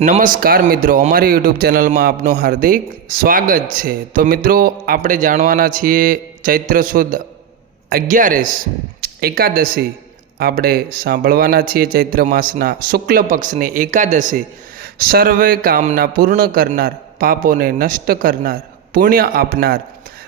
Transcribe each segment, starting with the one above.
નમસ્કાર મિત્રો, અમારી યુટ્યુબ ચેનલમાં આપનું હાર્દિક સ્વાગત છે। તો મિત્રો, આપણે જાણવાના છીએ ચૈત્ર સુદ 11 એકાદશી આપણે સાંભળવાના છીએ। ચૈત્ર માસના શુક્લ પક્ષની એકાદશી સર્વે કામના પૂર્ણ કરનાર, પાપોને નષ્ટ કરનાર, પુણ્ય આપનાર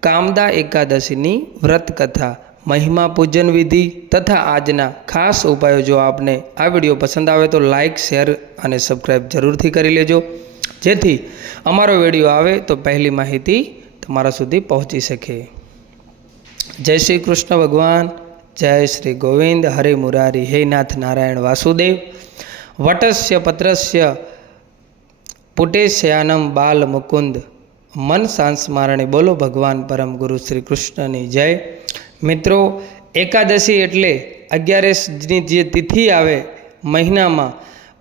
કામદા એકાદશીની વ્રત કથા, મહિમા, પૂજન વિધિ તથા આજના ખાસ ઉપાયો। જો આપને આ વિડીયો પસંદ આવે તો લાઇક, શેર અને સબસ્ક્રાઈબ જરૂરથી કરી લેજો, જેથી અમારો વિડીયો આવે તો પહેલી માહિતી તમારા સુધી પહોંચી શકે। જય શ્રી કૃષ્ણ ભગવાન, જય શ્રી ગોવિંદ, હરે મુરારી, હે નાથ નારાયણ વાસુદેવ। વટસ્ય પત્રસ્ય પુટેશ્યાનમ બાલ મુકુંદ, મન સંસ્મરણે બોલો ભગવાન પરમ ગુરુ શ્રી કૃષ્ણની જય। મિત્રો, એકાદશી એટલે 11ની જે તિથિ આવે મહિનામાં,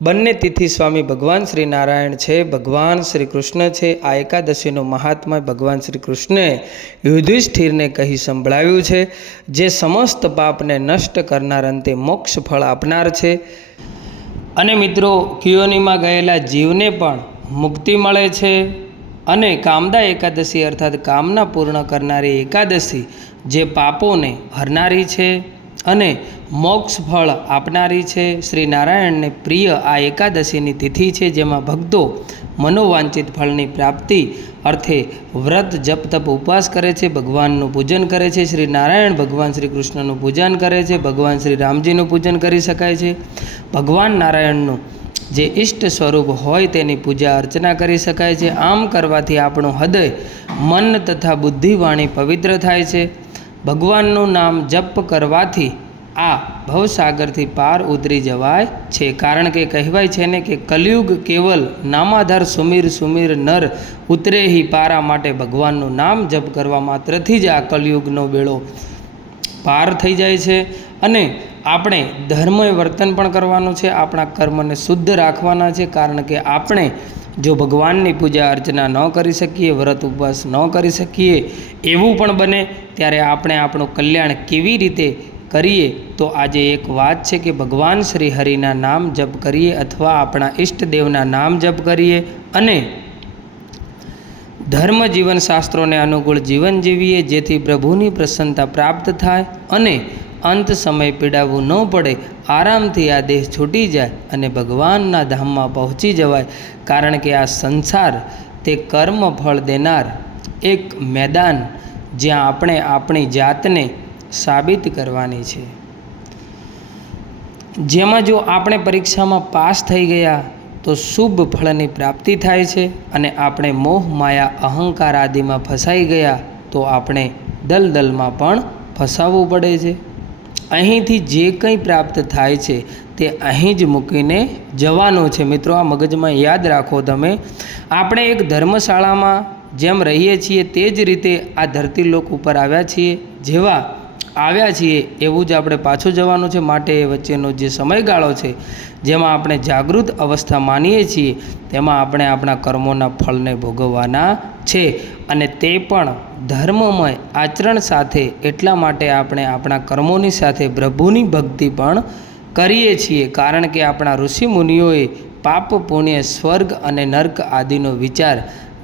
બંને તિથિ સ્વામી ભગવાન શ્રી નારાયણ છે, ભગવાન શ્રી કૃષ્ણ છે। આ એકાદશીનું મહાત્મા ભગવાન શ્રી કૃષ્ણએ યુધિષ્ઠિરને કહી સંભળાવ્યું છે, જે સમસ્ત પાપને નષ્ટ કરનાર, અંતે મોક્ષ ફળ આપનાર છે। અને મિત્રો, કિયોનીમાં ગયેલા જીવને પણ મુક્તિ મળે છે। અને કામદા એકાદશી અર્થાત કામના પૂર્ણ કરનારી એકાદશી જે પાપોને હરનારી છે અને મોક્ષ ફળ આપનારી છે। શ્રી નારાયણને પ્રિય આ એકાદશીની તિથિ છે, જેમાં ભક્તો મનોવાંચિત ફળની પ્રાપ્તિ અર્થે વ્રત, જપ, તપ, ઉપવાસ કરે છે, ભગવાનનું પૂજન કરે છે। શ્રી નારાયણ ભગવાન શ્રી કૃષ્ણનું પૂજન કરે છે, ભગવાન શ્રી રામજીનું પૂજન કરી શકાય છે। ભગવાન નારાયણનું જે ઈષ્ટ સ્વરૂપ હોય તેની પૂજા અર્ચના કરી શકાય છે। આમ કરવાથી આપણું હૃદય, મન તથા બુદ્ધિ, વાણી પવિત્ર થાય છે। ભગવાનનું નામ જપ કરવાથી આ ભવસાગરથી પાર ઉતરી જવાય છે, કારણ કે કહેવાય છે ને કે કલયુગ કેવલ નામાધાર, સુમીર સુમીર નર ઉતરે હી પારા। માટે ભગવાનનું નામ જપ કરવા માત્રથી જ આ કલયુગનો બેડો પાર થઈ જાય છે। અને આપણે ધર્મય વર્તન પણ કરવાનું છે, આપણા કર્મને શુદ્ધ રાખવાના છે, કારણ કે આપણે જો ભગવાનની પૂજા અર્ચના ન કરી શકીએ, વ્રત ઉપવાસ ન કરી શકીએ, એવું પણ બને ત્યારે આપણે આપણું કલ્યાણ કેવી રીતે કરીએ? તો આજે એક વાત છે કે ભગવાન શ્રી હરિના નામ જપ કરીએ અથવા આપણા ઈષ્ટદેવના નામ જપ કરીએ અને ધર્મ જીવન શાસ્ત્રોને અનુકૂળ જીવન જીવીએ, જેથી પ્રભુની પ્રસન્નતા પ્રાપ્ત થાય અને અંત સમય પીડાવવું ન પડે, આરામથી આ દેહ છૂટી જાય અને ભગવાનના ધામમાં પહોંચી જવાય। કારણ કે આ સંસાર તે કર્મ ફળ દેનાર એક મેદાન, જ્યાં આપણે આપણી જાતને સાબિત કરવાની છે, જેમાં જો આપણે પરીક્ષામાં પાસ થઈ ગયા તો શુભ ફળની પ્રાપ્તિ થાય છે, અને આપણે મોહ, માયા, અહંકાર આદિમાં ફસાઈ ગયા તો આપણે દલદલમાં પણ ફસાવવું પડે છે। અહીંથી જે કંઈ પ્રાપ્ત થાય છે તે અહીં જ મૂકીને જવાનું છે। મિત્રો, આ મગજમાં યાદ રાખો તમે। આપણે એક ધર્મશાળામાં જેમ રહીએ છીએ તે જ રીતે આ ધરતીલોક ઉપર આવ્યા છીએ, જેવા આવ્યા છીએ એવું જ આપણે પાછું જવાનું છે। માટે એ વચ્ચેનો જે સમયગાળો છે, જેમાં આપણે જાગૃત અવસ્થા માનીએ છીએ, તેમાં આપણે આપણા કર્મોના ફળને ભોગવવાના છે, અને તે પણ ધર્મમય આચરણ સાથે। એટલા માટે આપણે આપણા કર્મોની સાથે પ્રભુની ભક્તિ પણ કરીએ છીએ, કારણ કે આપણા ઋષિમુનિઓએ પાપ, પુણ્ય, સ્વર્ગ અને નર્ક આદિનો વિચાર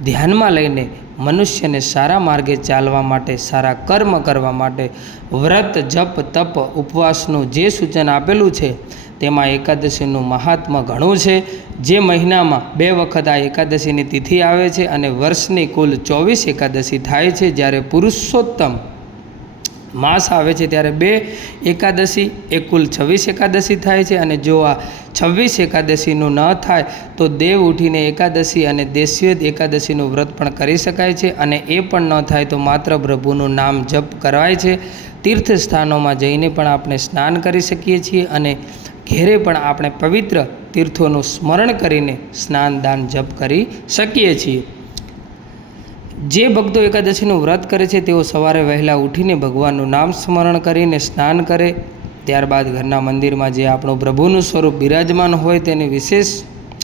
ધ્યાનમાં લઈને મનુષ્યને સારા માર્ગે ચાલવા માટે, સારા કર્મ કરવા માટે વ્રત, જપ, તપ, ઉપવાસનું જે સૂચન આપેલું છે, તેમાં એકાદશીનું મહાત્મ્ય ઘણું છે। જે મહિનામાં 2 વખત આ એકાદશીની તિથિ આવે છે અને વર્ષની કુલ 24 એકાદશી થાય છે। જ્યારે પુરુષોત્તમ માસ આવે છે ત્યારે 2 એકાદશી એ કુલ 26 એકાદશી થાય છે। અને જો આ 26 એકાદશીનું ન થાય તો દેવ ઉઠીને એકાદશી અને દેશ્વેદ એકાદશીનું વ્રત પણ કરી શકાય છે, અને એ પણ ન થાય તો માત્ર પ્રભુનું નામ જપ કરાય છે। તીર્થ સ્થાનોમાં જઈને પણ આપણે સ્નાન કરી શકીએ છીએ, અને ઘેરે પણ આપણે પવિત્ર તીર્થોનું સ્મરણ કરીને સ્નાન, દાન, જપ કરી શકીએ છીએ। જે ભક્તો એકાદશીનું વ્રત કરે છે તેઓ સવારે વહેલા ઉઠીને ભગવાનનું નામ સ્મરણ કરીને સ્નાન કરે, ત્યારબાદ ઘરના મંદિરમાં જે આપણું પ્રભુનું સ્વરૂપ બિરાજમાન હોય તેની વિશેષ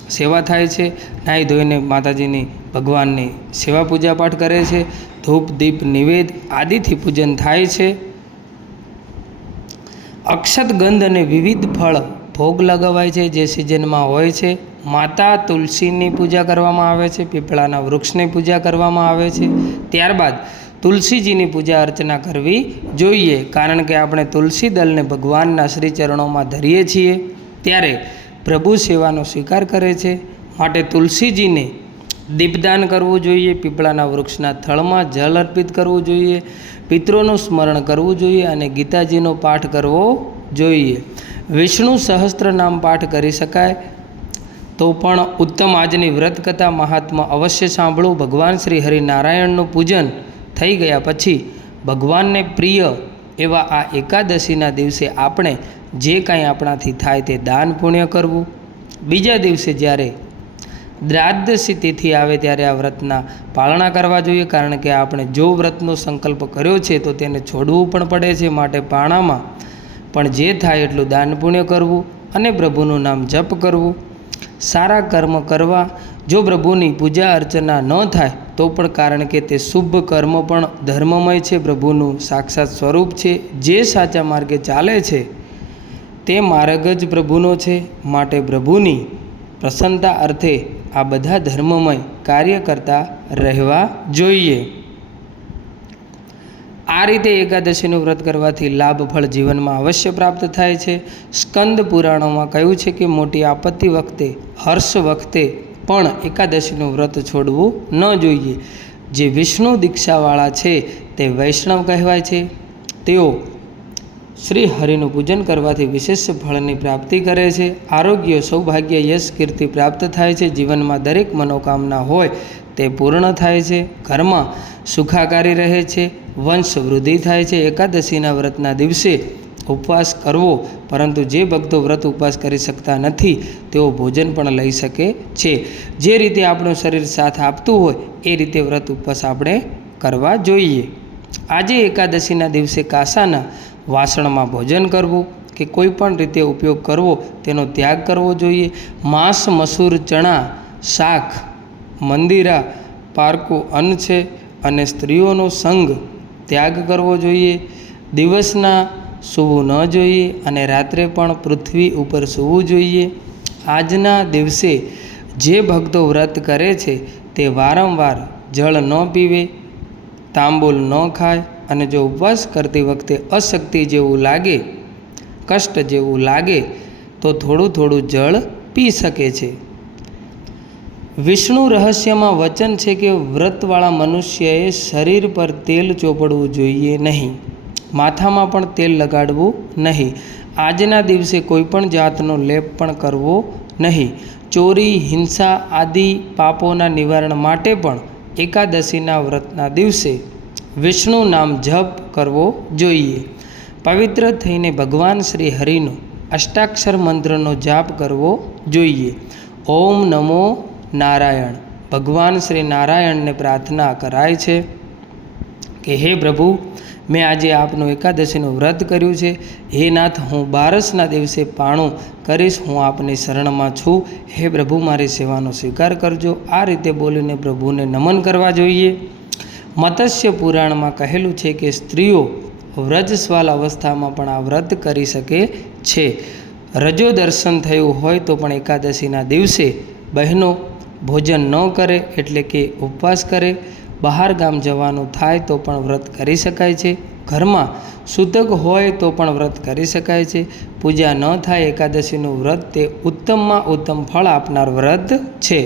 સેવા થાય છે। નાહી ધોઈને માતાજીની, ભગવાનની સેવા પૂજા પાઠ કરે છે, ધૂપ, દીપ, નિવેદ આદિથી પૂજન થાય છે। અક્ષત, ગંધ અને વિવિધ ફળ ભોગ લગાવાય છે, જે સિઝનમાં હોય છે। માતા તુલસીની પૂજા કરવામાં આવે છે, પીપળાના વૃક્ષની પૂજા કરવામાં આવે છે. ત્યારબાદ તુલસીજીની પૂજા અર્ચના કરવી જોઈએ, કારણ કે આપણે તુલસી દળને ભગવાનના શ્રી ચરણોમાં ધરીએ છીએ ત્યારે પ્રભુ સેવાનો સ્વીકાર કરે છે. માટે તુલસીજીને દીપદાન કરવું જોઈએ, પીપળાના વૃક્ષના થળમાં જળ અર્પિત કરવું જોઈએ, પિતૃનું સ્મરણ કરવું જોઈએ અને ગીતાજીનો પાઠ કરવો જોઈએ. વિષ્ણુ સહસ્ત્ર નામ પાઠ કરી શકાય તો પણ ઉત્તમ. આજની વ્રત કથા મહાત્મા અવશ્ય સાંભળવું. ભગવાન શ્રી હરિનારાયણનું પૂજન થઈ ગયા પછી ભગવાનને પ્રિય એવા આ એકાદશીના દિવસે આપણે જે કાંઈ આપણાથી થાય તે દાન પુણ્ય કરવું. બીજા દિવસે જ્યારે દ્રાદશી તિથિ આવે ત્યારે આ વ્રતના પાલણા કરવા જોઈએ, કારણ કે આપણે જો વ્રતનો સંકલ્પ કર્યો છે તો તેને છોડવું પણ પડે છે. માટે પારણામાં પણ જે થાય એટલું દાન પુણ્ય કરવું અને પ્રભુનું નામ જપ કરવું, સારા કર્મ કરવા. જો પ્રભુની પૂજા અર્ચના ન થાય તો પણ, કારણ કે તે શુભ કર્મ પણ ધર્મમય છે, પ્રભુનું સાક્ષાત સ્વરૂપ છે. જે સાચા માર્ગે ચાલે છે તે માર્ગ જ પ્રભુનો છે. માટે પ્રભુની પ્રસન્નતા અર્થે આ બધા ધર્મમય કાર્ય કરતા રહેવા જોઈએ. આ રીતે એકાદશીનું વ્રત કરવાથી લાભ ફળ જીવનમાં અવશ્ય પ્રાપ્ત થાય છે. સ્કંદ પુરાણોમાં કહ્યું છે કે મોટી આપત્તિ વખતે, હર્ષ વખતે પણ એકાદશીનું વ્રત છોડવું ન જોઈએ. જે વિષ્ણુ દીક્ષાવાળા છે તે વૈષ્ણવ કહેવાય છે. તેઓ શ્રી હરિનું પૂજન કરવાથી વિશેષ ફળની પ્રાપ્તિ કરે છે. આરોગ્ય, સૌભાગ્ય, યશ, કીર્તિ પ્રાપ્ત થાય છે. જીવનમાં દરેક મનોકામના હોય તે પૂર્ણ થાય છે. ઘરમાં સુખાકારી રહે છે. વંશ વૃદ્ધિ થાય છે. એકાદશીના વ્રતના દિવસે ઉપવાસ કરવો, પરંતુ જે ભક્તો વ્રત ઉપવાસ કરી શકતા નથી તેઓ ભોજન પણ લઈ શકે છે. જે રીતે આપણું શરીર સાથ આપતું હોય એ રીતે વ્રત ઉપવાસ આપણે કરવા જોઈએ. આજે એકાદશીના દિવસે કાંસાના વાસણમાં ભોજન કરવું કે કોઈ પણ રીતે ઉપયોગ કરવો તેનો ત્યાગ કરવો જોઈએ. માંસ, મસૂર, ચણા, શાક, મંદિરા, પારકું અન્ન છે અને સ્ત્રીઓનો સંગ ત્યાગ કરવો જોઈએ. દિવસના સૂવું ન જોઈએ અને રાત્રે પણ પૃથ્વી ઉપર સૂવું જોઈએ. આજના દિવસે જે ભક્તો વ્રત કરે છે તે વારંવાર જળ ન પીવે, તાંબુલ ન ખાય અને જો ઉપવાસ કરતી વખતે અશક્તિ જેવું લાગે, કષ્ટ જેવું લાગે તો થોડું થોડું જળ પી શકે છે. વિષ્ણુ રહસ્યમાં વચન છે કે વ્રતવાળા મનુષ્યએ શરીર પર તેલ ચોપડવું જોઈએ નહીં, માથામાં પણ તેલ લગાડવું નહીં. આજના દિવસે કોઈ પણ જાતનો લેપ પણ કરવો નહીં. ચોરી, હિંસા આદિ પાપોના નિવારણ માટે પણ એકાદશીના વ્રતના દિવસે વિષ્ણુ નામ જપ કરવો જોઈએ. પવિત્ર થઈને ભગવાન શ્રી હરિનો અષ્ટાક્ષર મંત્રનો જાપ કરવો જોઈએ. ઓમ નમો નારાયણ. ભગવાન શ્રી નારાયણને પ્રાર્થના કરાય છે કે હે પ્રભુ, મેં આજે આપનું એકાદશીનું વ્રત કર્યું છે. હે નાથ, હું બારસના દિવસે પાણું કરીશ. હું આપની શરણમાં છું. હે પ્રભુ, મારી સેવાનો સ્વીકાર કરજો. આ રીતે બોલીને પ્રભુને નમન કરવા જોઈએ. મત્સ્ય પુરાણમાં કહેલું છે કે સ્ત્રીઓ વ્રજસ્વાલ અવસ્થામાં પણ આ વ્રત કરી શકે છે. રજો દર્શન થયું હોય તો પણ એકાદશીના દિવસે બહેનો ભોજન ન કરે, એટલે કે ઉપવાસ કરે. બહાર ગામ જવાનું થાય તો પણ વ્રત કરી શકાય છે. ઘરમાં સૂતક હોય તો પણ વ્રત કરી શકાય છે. પૂજા ન થાય એકાદશીનું વ્રત તે ઉત્તમમાં ઉત્તમ ફળ આપનાર વ્રત છે.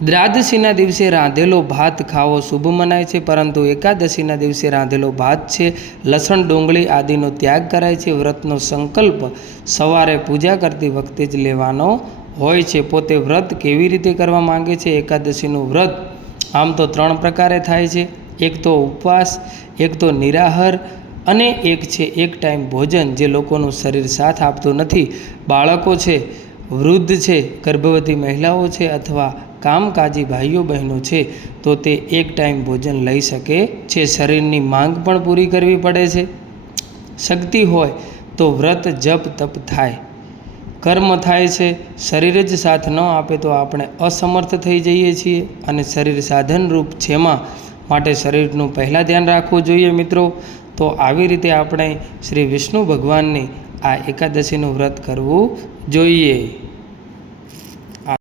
દ્રાદશીના દિવસે રાંધેલો ભાત ખાવો શુભ મનાય છે, પરંતુ એકાદશીના દિવસે રાંધેલો ભાત છે, લસણ, ડુંગળી આદિનો ત્યાગ કરાય છે. વ્રતનો સંકલ્પ સવારે પૂજા કરતી વખતે જ લેવાનો હોય છે. પોતે વ્રત કેવી રીતે કરવા માંગે છે? એકાદશીનું વ્રત આમ તો 3 પ્રકારે થાય છે. એક તો ઉપવાસ, એક તો નિરાહાર અને એક છે એક ટાઈમ ભોજન. જે લોકોનું શરીર સાથ આપતું નથી, બાળકો છે, વૃદ્ધ છે, ગર્ભવતી મહિલાઓ છે અથવા કામકાજી ભાઈઓ બહેનો છે તો તે એક ટાઈમ ભોજન લઈ શકે છે. શરીરની માંગ પણ પૂરી કરવી પડે છે. શક્તિ હોય તો વ્રત, જપ, તપ થાય, કર્મ થાય છે. શરીર જ સાથ ન આપે તો આપણે અસમર્થ થઈ જઈએ છીએ અને શરીર સાધનરૂપ છેમાં. માટે શરીરનું પહેલાં ધ્યાન રાખવું જોઈએ મિત્રો. તો આવી રીતે આપણે શ્રી વિષ્ણુ ભગવાનની આ એકાદશીનું વ્રત કરવું જોઈએ.